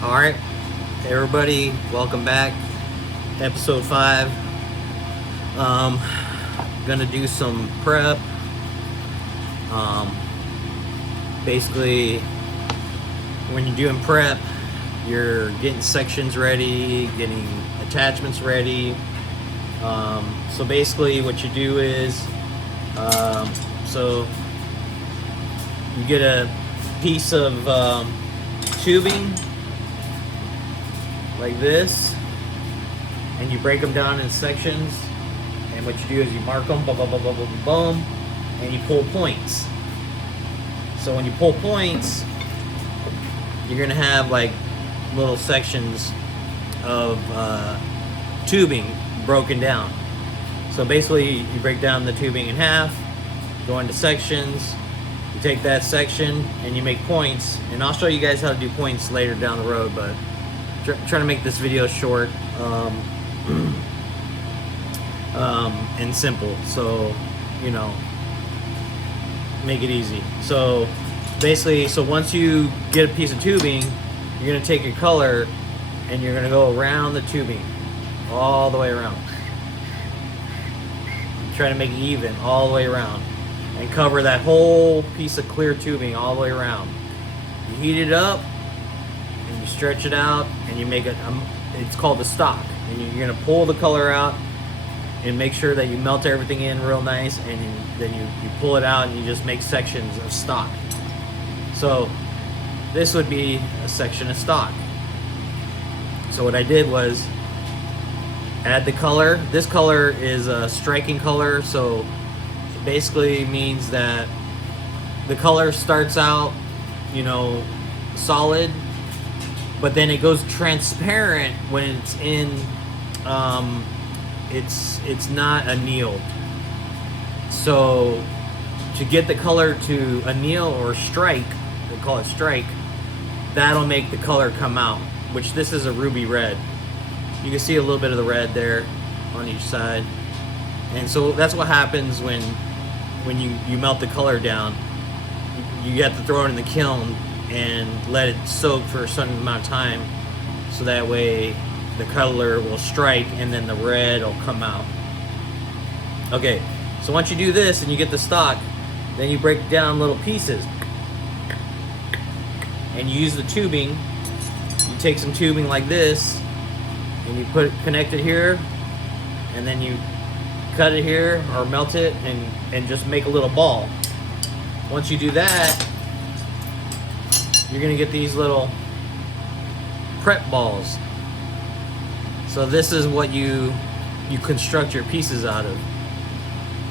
All right, everybody, welcome back. Episode 5. Um, gonna do some prep. Um, Basically, when you're doing prep, you're getting sections ready, getting attachments ready. So basically, what you do is, so you get a piece of tubing like this, and you break them down in sections. And what you do is you mark them, boom, boom, boom, boom, boom, boom, and you pull points. So when you pull points, you're gonna have like little sections of tubing broken down. So basically, you break down the tubing in half, go into sections. You take that section and you make points. And I'll show you guys how to do points later down the road, but trying to make this video short and simple, so you know, make it easy. So basically, once you get a piece of tubing, you're gonna take your color and you're gonna go around the tubing all the way around. Try to make it even all the way around and cover that whole piece of clear tubing all the way around. You heat it up and you stretch it out and you make it, it's called the stock. And you're gonna pull the color out and make sure that you melt everything in real nice, and then you pull it out and you just make sections of stock. So this would be a section of stock. So what I did was add the color. This color is a striking color, so it basically means that the color starts out, you know, solid, but then it goes transparent when it's in it's not annealed. So to get the color to anneal or strike, they call it strike, that'll make the color come out, which this is a ruby red. You can see a little bit of the red there on each side. And so that's what happens when you melt the color down. You have to throw it in the kiln and let it soak for a certain amount of time, so that way the color will strike and then the red will come out. Okay, so once you do this and you get the stock, then you break down little pieces and you use the tubing. You take some tubing like this and you connect it here, and then you cut it here or melt it and just make a little ball. Once you do that, you're gonna get these little prep balls. So this is what you construct your pieces out of.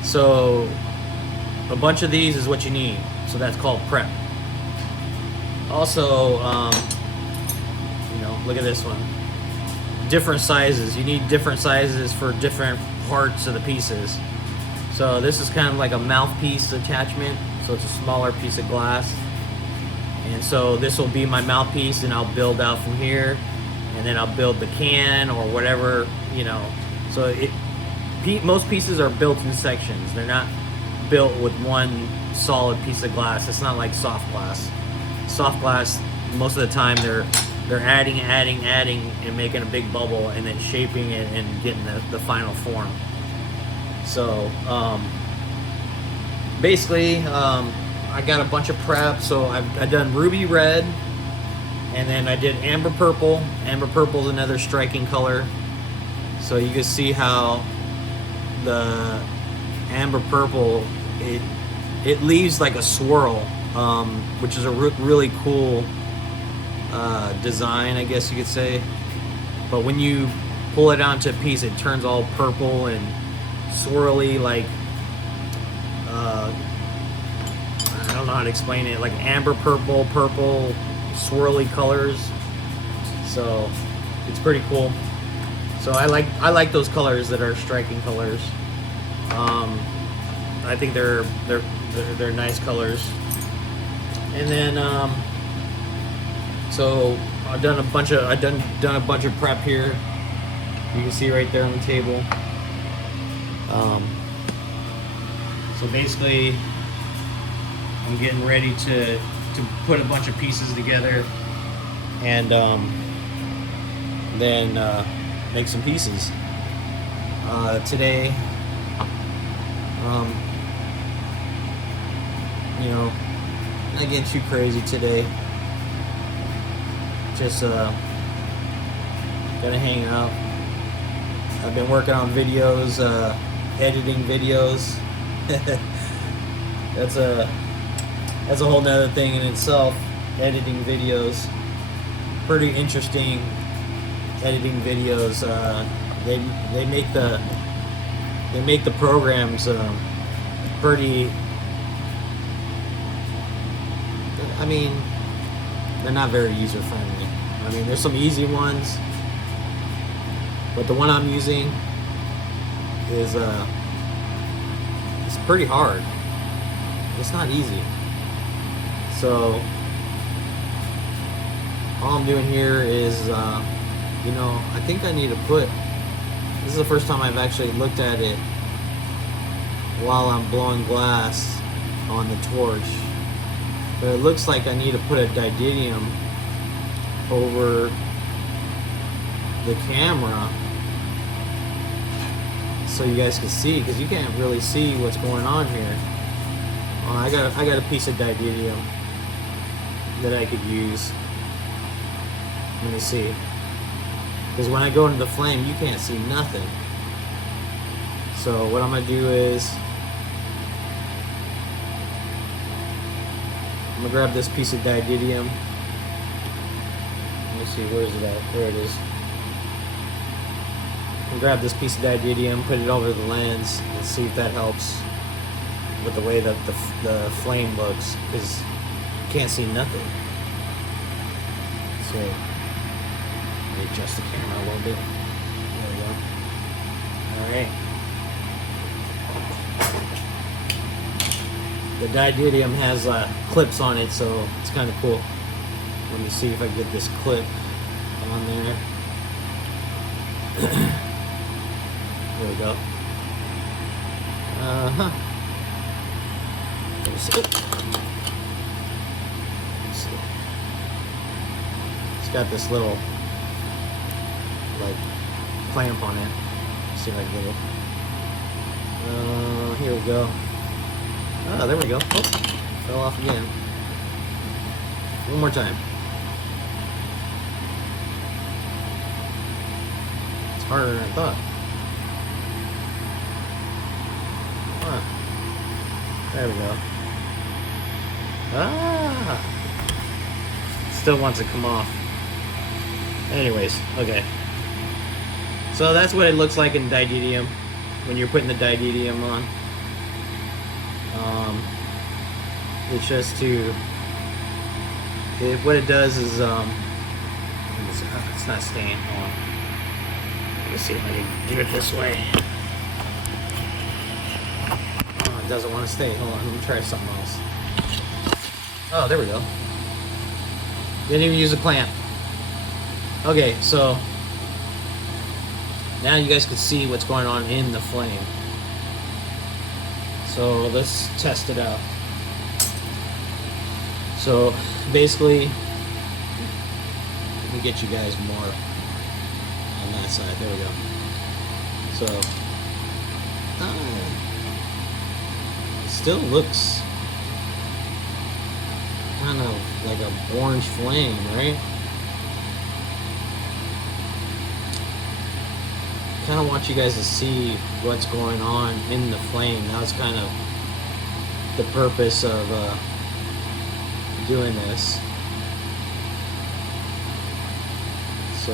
So a bunch of these is what you need. So that's called prep. Also, you know, look at this one. Different sizes. You need different sizes for different parts of the pieces. So this is kind of like a mouthpiece attachment. So it's a smaller piece of glass. And so this will be my mouthpiece, and I'll build out from here. And then I'll build the can or whatever, you know. So most pieces are built in sections. They're not built with one solid piece of glass. It's not like soft glass. Soft glass, most of the time they're adding and making a big bubble and then shaping it and getting the final form. So basically, I got a bunch of prep. So I've done ruby red, and then I did amber purple. Amber purple is another striking color. So you can see how the amber purple, it leaves like a swirl, which is a really cool design, I guess you could say. But when you pull it onto a piece, it turns all purple and swirly, like I don't know how to explain it, like amber purple, swirly colors. So it's pretty cool. So I like those colors that are striking colors. I think they're nice colors. And then so I've done a bunch of prep here. You can see right there on the table. So basically, I'm getting ready to put a bunch of pieces together. and then make some pieces. Today, you know, not getting too crazy today. Just gonna hang out. I've been working on videos, editing videos. That's a whole nother thing in itself. Editing videos, pretty interesting. Editing videos. They make the programs pretty. I mean, they're not very user friendly. I mean, there's some easy ones, but the one I'm using is it's pretty hard. It's not easy. So all I'm doing here is, you know, I think I need to put. This is the first time I've actually looked at it while I'm blowing glass on the torch. But it looks like I need to put a didymium over the camera so you guys can see, because you can't really see what's going on here. I got a piece of didymium that I could use. Let me see. Because when I go into the flame, you can't see nothing. So what I'm gonna do is I'm gonna grab this piece of didymium. Let me see, where is it at? There it is. And grab this piece of didymium, put it over the lens, and see if that helps with the way that the flame looks, because you can't see nothing. So let me adjust the camera a little bit. There we go. Alright. The didymium has clips on it, so it's kind of cool. Let me see if I get this clip on there. There we go. Uh-huh. Let's see. It's got this little, like, clamp on it. Let's see if I can get it. Here we go. Ah, there we go. Oh, fell off again. One more time. It's harder than I thought. Huh. There we go. Ah! Still wants to come off. Anyways, okay. So that's what it looks like in didymium when you're putting the didymium on. It's just to, what it does is, it's not staying on. Let's see if I can do it this way. Oh, it doesn't want to stay. Hold on, let me try something else. Oh, there we go. Didn't even use a clamp. Okay, so now you guys can see what's going on in the flame. So let's test it out. So basically, let me get you guys more on that side. There we go. So it still looks kind of like an orange flame, right? Kind of want you guys to see what's going on in the flame. That was kind of the purpose of doing this. So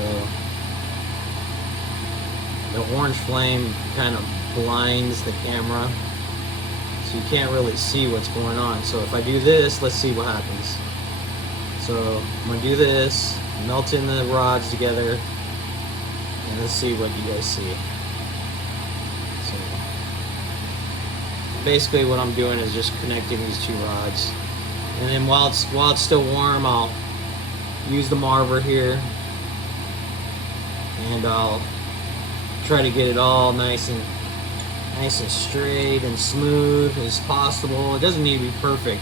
the orange flame kind of blinds the camera, so you can't really see what's going on. So if I do this, let's see what happens. So I'm gonna do this, melt in the rods together, and let's see what you guys see. So basically what I'm doing is just connecting these two rods. And then while it's still warm, I'll use the marver here, and I'll try to get it all nice and straight and smooth as possible. It doesn't need to be perfect,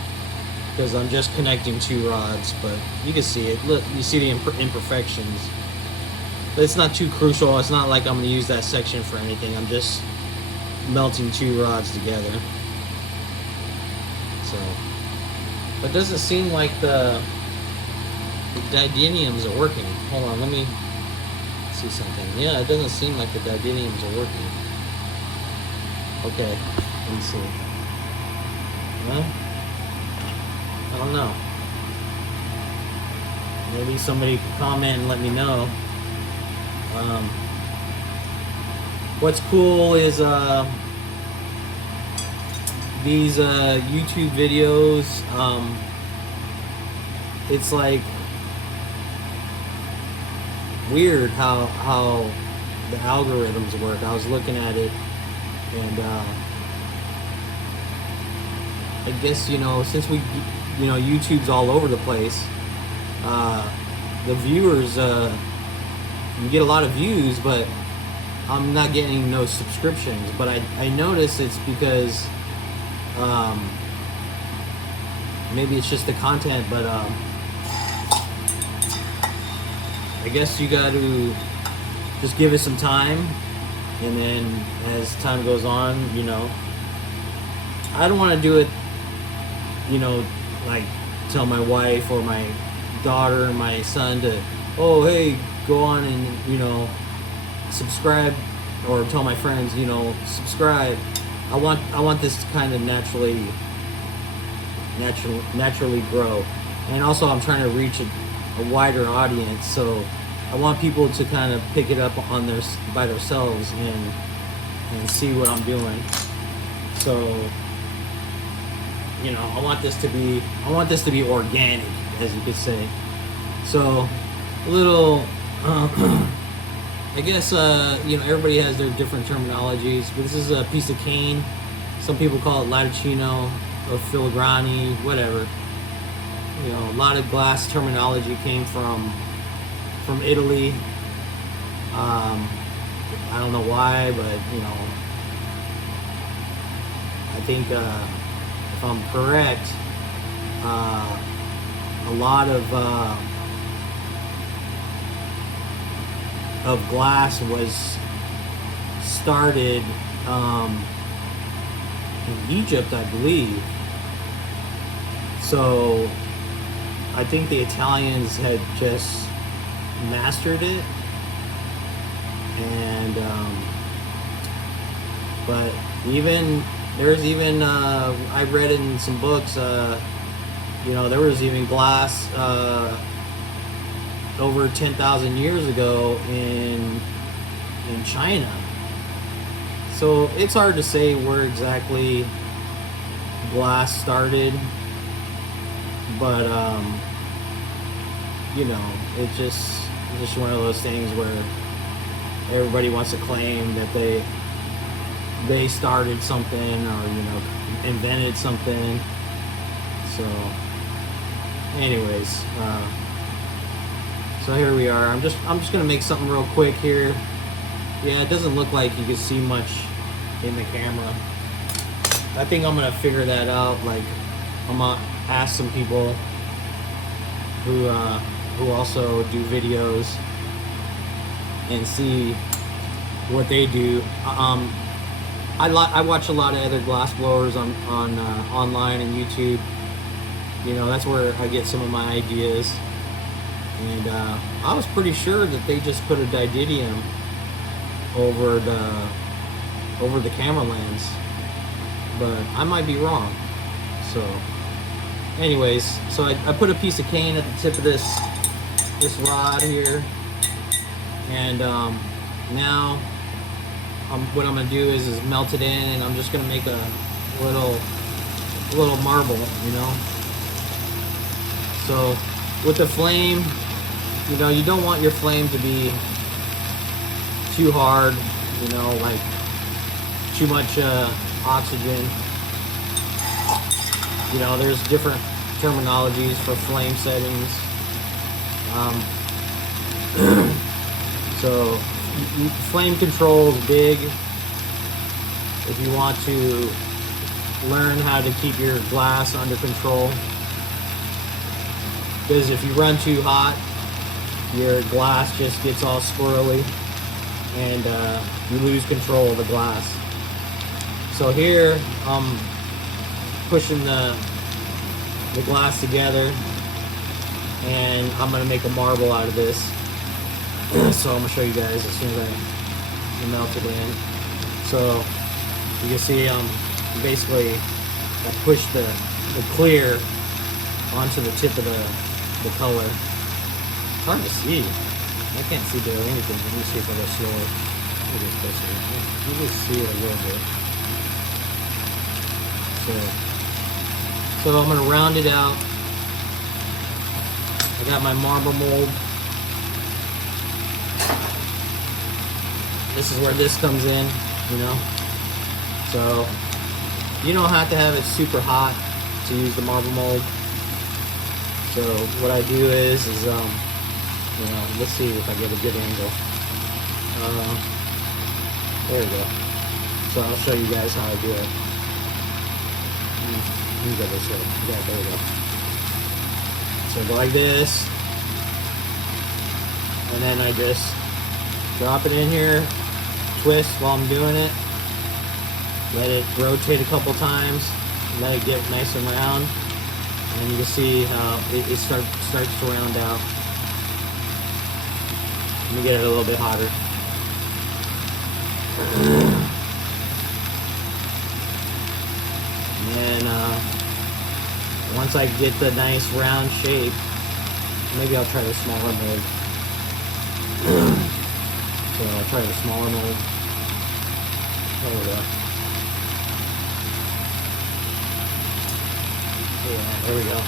because I'm just connecting 2 rods, but you can see it. Look, you see the imperfections. But it's not too crucial. It's not like I'm going to use that section for anything. I'm just melting 2 rods together. So, but it doesn't seem like the didymiums are working. Hold on, let me see something. Yeah, it doesn't seem like the didymiums are working. Okay, let me see. Well, I don't know. Maybe somebody can comment and let me know. What's cool is these YouTube videos. It's like weird how the algorithms work. I was looking at it, and I guess, you know, since YouTube's all over the place, the viewers, you get a lot of views, but I'm not getting no subscriptions. But I notice it's because maybe it's just the content, but I guess you got to just give it some time, and then as time goes on, you know, I don't want to do it, you know, like tell my wife or my daughter or my son to, oh, hey, go on and, you know, subscribe, or tell my friends, you know, subscribe. I want this to kind of naturally grow, and also I'm trying to reach a wider audience, so I want people to kind of pick it up on by themselves and see what I'm doing. So, you know, I want this to be organic, as you could say. So, a little, I guess, you know, everybody has their different terminologies, but this is a piece of cane. Some people call it latticino or filigrani, whatever. You know, a lot of glass terminology came from Italy. I don't know why, but, you know, I think, if I'm correct, a lot of glass was started in Egypt, I believe. So I think the Italians had just mastered it, and but there's even I read in some books, you know, there was even glass over 10,000 years ago in China. So it's hard to say where exactly glass started, but you know, it's just one of those things where everybody wants to claim that they started something, or, you know, invented something. So anyways, so here we are. I'm just gonna make something real quick here. Yeah, it doesn't look like you can see much in the camera. I think I'm gonna figure that out. Like, I'm gonna ask some people who also do videos and see what they do. I watch a lot of other glass blowers on online and YouTube. You know, that's where I get some of my ideas. And I was pretty sure that they just put a didymium over the camera lens, but I might be wrong. So anyways, so I put a piece of cane at the tip of this rod here, and now what I'm gonna do is melt it in, and I'm just gonna make a little marble, you know. So with the flame, you know, you don't want your flame to be too hard, you know, like too much oxygen. You know, there's different terminologies for flame settings. So flame control is big if you want to learn how to keep your glass under control. because if you run too hot, your glass just gets all swirly and you lose control of the glass. So here I'm pushing the glass together, and I'm gonna make a marble out of this. So I'm gonna show you guys as soon as I melt it in. So you can see basically I push the clear onto the tip of the color. It's hard to see. I can't see barely anything. Let me see if I go slower. You can see it a little bit. So I'm gonna round it out. I got my marble mold. This is where this comes in, you know. So you don't have to have it super hot to use the marble mold. So what I do is you know, let's see if I get a good angle. There we go. So I'll show you guys how I do it. Let me go this way. Yeah, there we go. So go like this, and then I just drop it in here, twist while I'm doing it, let it rotate a couple times, let it get nice and round, and you can see how it starts to round out. Let me get it a little bit hotter. And then once I get the nice round shape, maybe I'll try the smaller mold. So I'll try the smaller mold. There we go. Yeah, there we go.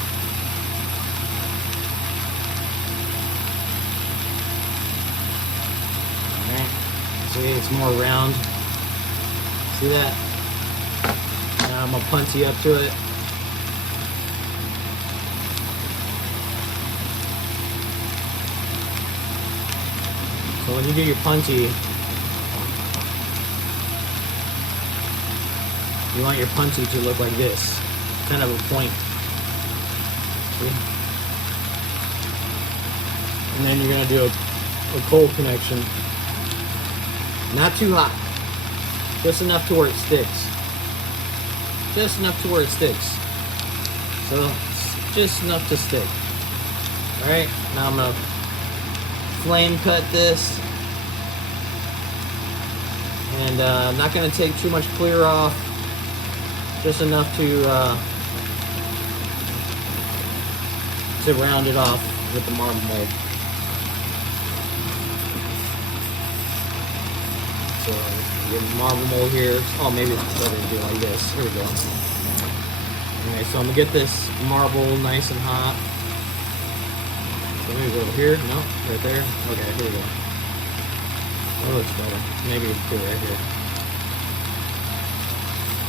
Alright, see, it's more round. See that? Now I'm gonna punchy up to it. So when you do your punchy, you want your punchy to look like this, kind of a point. See? And then you're gonna do a cold connection. Not too hot, just enough to where it sticks. Just enough to where it sticks. So just enough to stick. All right, now I'm gonna flame cut this, and I'm not going to take too much clear off, just enough to round it off with the marble mold. So get the marble mold here. Oh, maybe it's better to do it like this. Here we go. Okay, so I'm gonna get this marble nice and hot. So maybe over here? No, right there. Okay, here we go. That looks better. Maybe put it right here.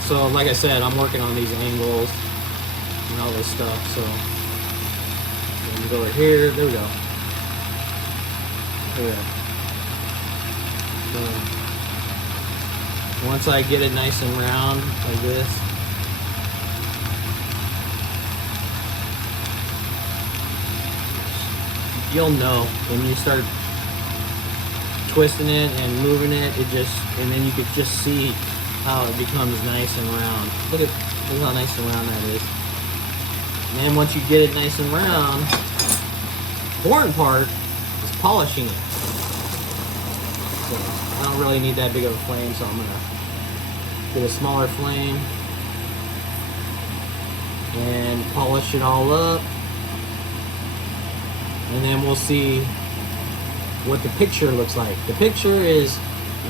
So like I said, I'm working on these angles and all this stuff. So let me go right here. There we go. There we go. So once I get it nice and round like this, you'll know when you start twisting it and moving it, and then you could just see how it becomes nice and round. Look how nice and round that is. And then once you get it nice and round, the important part is polishing it. So I don't really need that big of a flame, so I'm gonna get a smaller flame and polish it all up. And then we'll see what the picture looks like. The picture is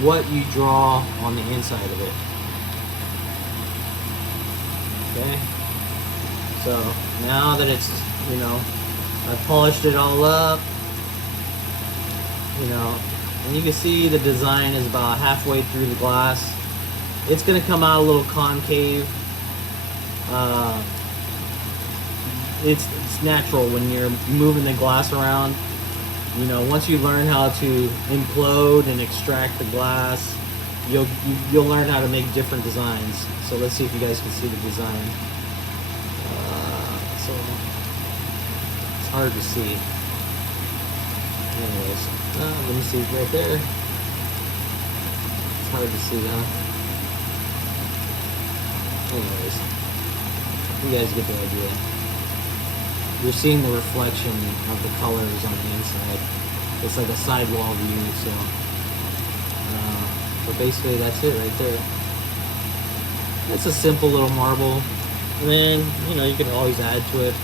what you draw on the inside of it. Okay? So now that it's, you know, I've polished it all up, you know, and you can see the design is about halfway through the glass. It's gonna come out a little concave. It's natural when you're moving the glass around. You know, once you learn how to implode and extract the glass, you'll learn how to make different designs. So let's see if you guys can see the design. So it's hard to see. Anyways, let me see right there. It's hard to see, huh? Anyways, you guys get the idea. You're seeing the reflection of the colors on the inside. It's like a sidewall view, so. But basically, that's it right there. It's a simple little marble. And then, you know, you can always add to it.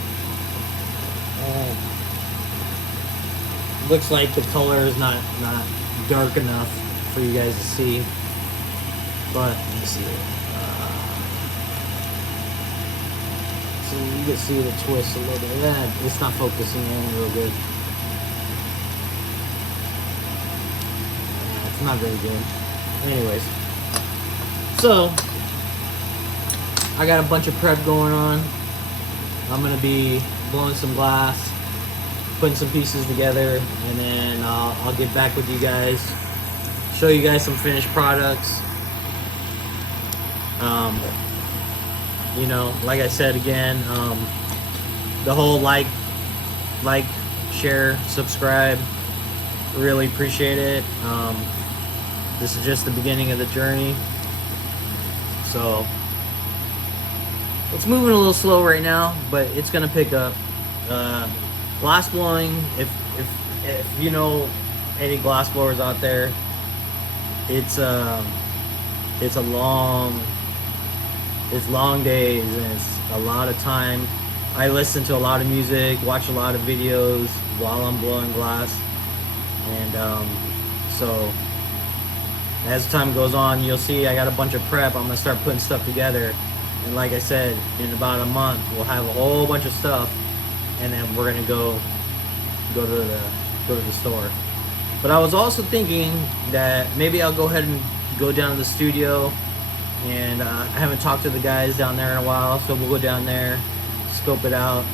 Looks like the color is not dark enough for you guys to see. But, let me see it. So you can see the twist a little bit. Yeah, it's not focusing in real good. It's not very good. Anyways, so I got a bunch of prep going on. I'm gonna be blowing some glass, putting some pieces together, and then I'll get back with you guys, show you guys some finished products. You know, like I said again, the whole like, share, subscribe, really appreciate it. This is just the beginning of the journey, so it's moving a little slow right now, but it's gonna pick up. Glass blowing, if you know any glass blowers out there, it's long days and it's a lot of time. I listen to a lot of music, watch a lot of videos while I'm blowing glass, and so as time goes on, you'll see I got a bunch of prep. I'm gonna start putting stuff together, and like I said, in about a month we'll have a whole bunch of stuff, and then we're gonna go to the store. But I was also thinking that maybe I'll go ahead and go down to the studio, and I haven't talked to the guys down there in a while, so we'll go down there, scope it out.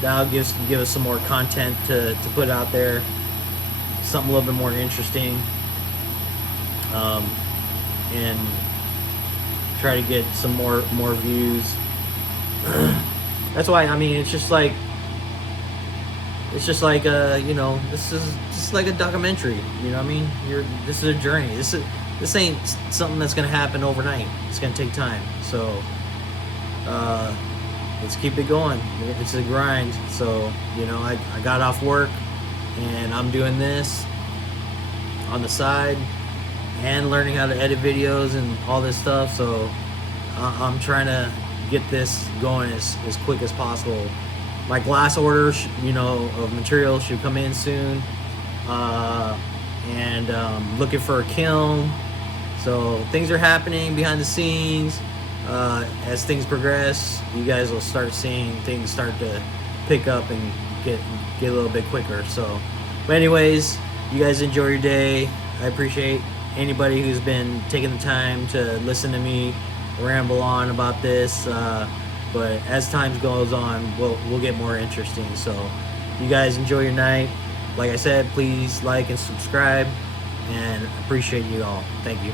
That'll give us some more content to put out there, something a little bit more interesting, and try to get some more views. That's why, I mean, it's just like you know, this is just like a documentary, you know what I mean? This is a journey. This ain't something that's gonna happen overnight. It's gonna take time. So let's keep it going. It's a grind. So, you know, I got off work and I'm doing this on the side and learning how to edit videos and all this stuff. So I'm trying to get this going as quick as possible. My glass orders, you know, of material should come in soon, and looking for a kiln. So things are happening behind the scenes. As things progress, you guys will start seeing things start to pick up and get a little bit quicker. So, but anyways, you guys enjoy your day. I appreciate anybody who's been taking the time to listen to me ramble on about this. But as time goes on, we'll get more interesting. So you guys enjoy your night. Like I said, please like and subscribe, and appreciate you all. Thank you.